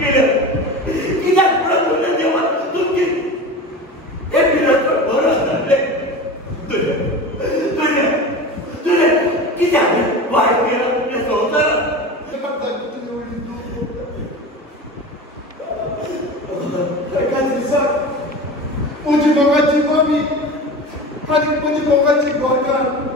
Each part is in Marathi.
गेलं कित्याक म्हणून म्हणून देवा तुमची हे पिरत बरं झालंय तुझ्या तुझ्या तुझ्या कित्याक वाईट केलं ते संसारात मुझी लोकांची मामी आणि मुझी लोकांची गोरकार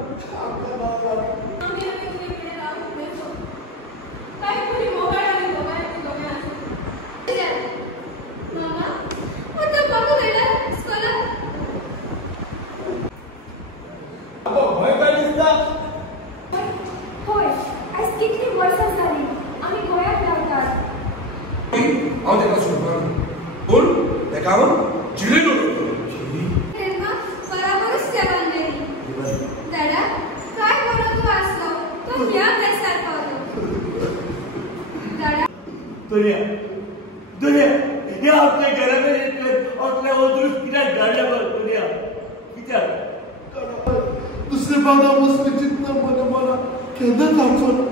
दुनिया दुनिया हे आपल्या घराकडे येत आपल्या ओदरूस कित्याक धाडल्या बरं दुनिया कित्याक दुसरे बाबा मस्त चित्त मला केन्ना धाडचो